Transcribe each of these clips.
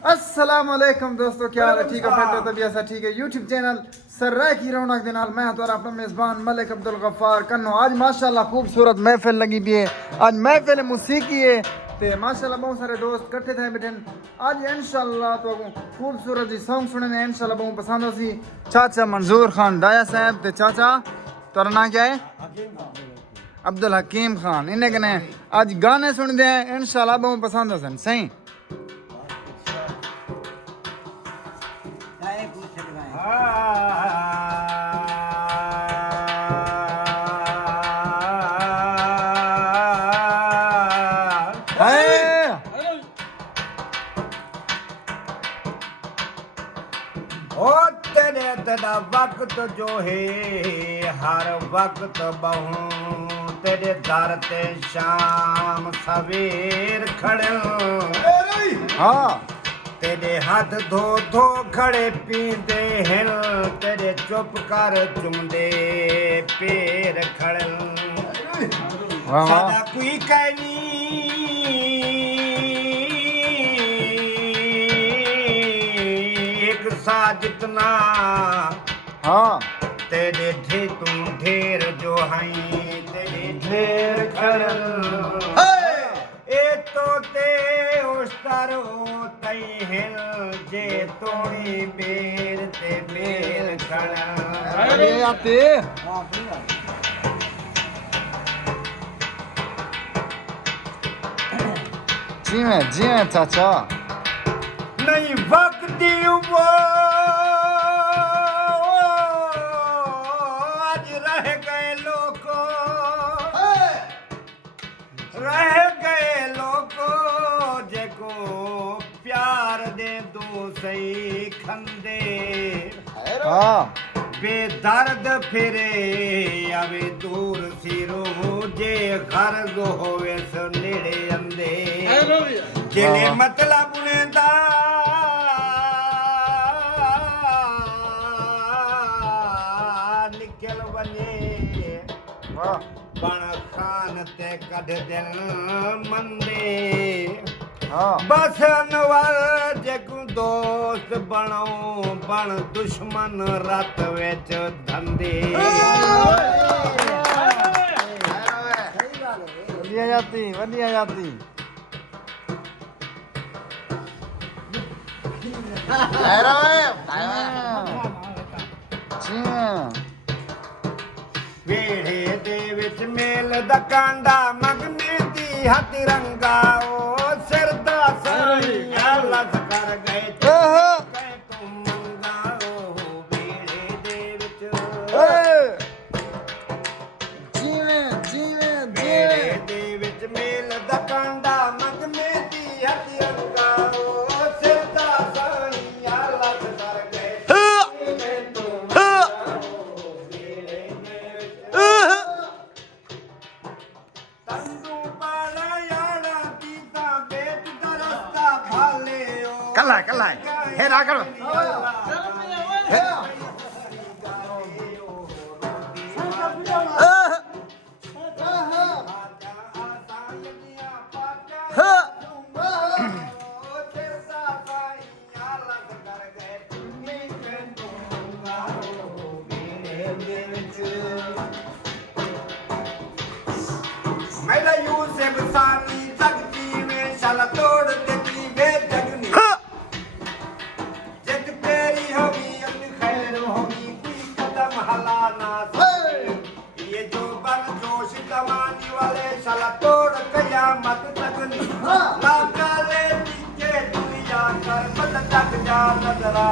अस्सलामुअलैकुम दोस्तों, क्या हाल है? ठीक है, फिट हो तभी ऐसा ठीक है। यूट्यूब चैनल सर्राय की रौनक के नाल मैं तुम्हारा अपना मेज़बान मलिक अब्दुल गफ्फार कन्नो। आज माशाल्लाह खूबसूरत महफिल लगी भी है। आज महफिल मौसीकी है ते माशाल्लाह बहुत सारे दोस्त इकट्ठे थे बैठे। आज इंशाल्लाह तो खूबसूरत जी सॉन्ग सुनने इंशाल्लाह बहुत पसंद होसी। चाचा मंजूर खान डाया साहब ते चाचा तेरा नाम क्या है? अब्दुल हकीम खान। इन्हें कने आज गाने सुनते हैं इंशाल्लाह बहुत पसंद होसन। सही तेरे तेरा वक्त जो है हर वक्त बहु तेरे दर ते शाम सवेर खड़े हाँ तेरे हाथ धो धो खड़े पींदे हैं तेरे चुप कर चुमदे पैर खड़े सादा कोई कहनी एक सा जितना हाँ तेरे ढे तुम ढेर जो हैं तेरे ढेर खड़े ए तो ते उस्तारो तई हिल जे तोड़ी बेर ते बेर खड़ा अरे आते जी में चाचा नहीं वक्त वो आज रह गए लोगों रह गए लोगों जेको प्यार दे दो सही खंदे हाँ बेदर्द फिरे आवे दूर सिरो जे गर्ज होवे सो नेड़े अंदे जेले मतलब उनेंदा निकल वने वाह बण खान ते कढ दिल मंदे हाँ बस अनवर जेकू दोस्त बणो बण दुश्मन रत विच धंधे वधिया जाती ਵੇੜੇ ਦੇ ਵਿੱਚ ਮੇਲ ਦਾ ਕਾਂਡਾ ਮਗਨੇ ਦੀ ਹੱਥ ਰੰਗਾ ਉਹ ਸਿਰ ਦਾ ਸਾਈਆਂ ਲੱਗ ਕਰ ਗਏ ਗਏ ਤੂੰ ਮੰਗਾ ਉਹ ਵੇੜੇ ਦੇ ਵਿੱਚ ਵੇੜੇ ਦੇ ਵਿੱਚ ਮੇਲ ਦਾ ਕਾਂਡਾ ਮਗਨੇ ਦੀ ਹੱਥ ਰੰਗਾ ਉਹ ਸਿਰ ਦਾ ਸਾਈਆਂ ਲੱਗ ਕਰ ਗਏ ਗਏ ਤੂੰ कल्ला हे राकर मेरा यूसुफ सानी जगती में शाला तोड़ देती वे जगनी जग तेरी होगी अपनी खैर होगी कोई कदम हलाना सके ये जो बल जोश कमाने वाले शाला तोड़ कयामत तकनी ला काले नीचे दुनिया कर बद तक जा नजरा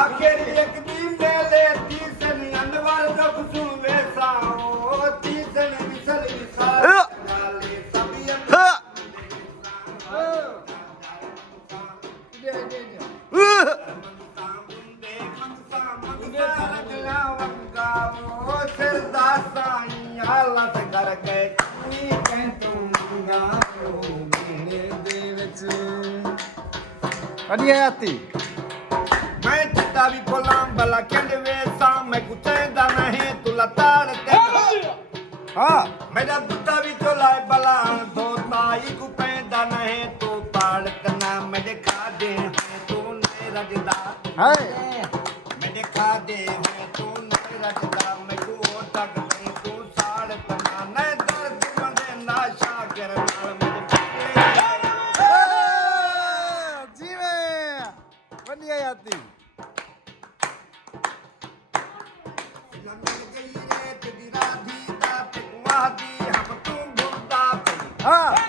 आखिर एक दिन मेले तीसन अनवर जब सुवे साओ तीसन विसल विसाल गाले सबियत वधिया जाती मैं चिट्टा भी बोला भला कहंदे वे सा मैं कुचैंदा नहीं तुला ताड़ ते हाँ मेरा बुद्धा भी चोला है भला ਹਾਏ ਮੈਂ ਦੇਖਾ ਦੇ ਹੋਏ ਤੂੰ ਨਹੀਂ ਰੱਜਦਾ ਮੈਨੂੰ ਉਹ ਤੱਕ ਨਹੀਂ ਤੂੰ ਸਾੜ ਤਨਾ ਨਾ ਦਰਦ ਮੰਦੇ ਨਾ ਸ਼ਾਗਰ ਨਾਲ ਮੇਰੇ ਪਿੱਛੇ ਜਿਵੇਂ ਵਧੀਆ ਯਾਤੀ ਲੰਮੀ ਗਈ ਰੇਤ ਦੀ ਰਾਧੀ ਦਾ ਪਿਕਵਾ ਦੀ ਹਮ ਤੂੰ ਭੁੱਲਦਾ ਪਈ ਹਾਂ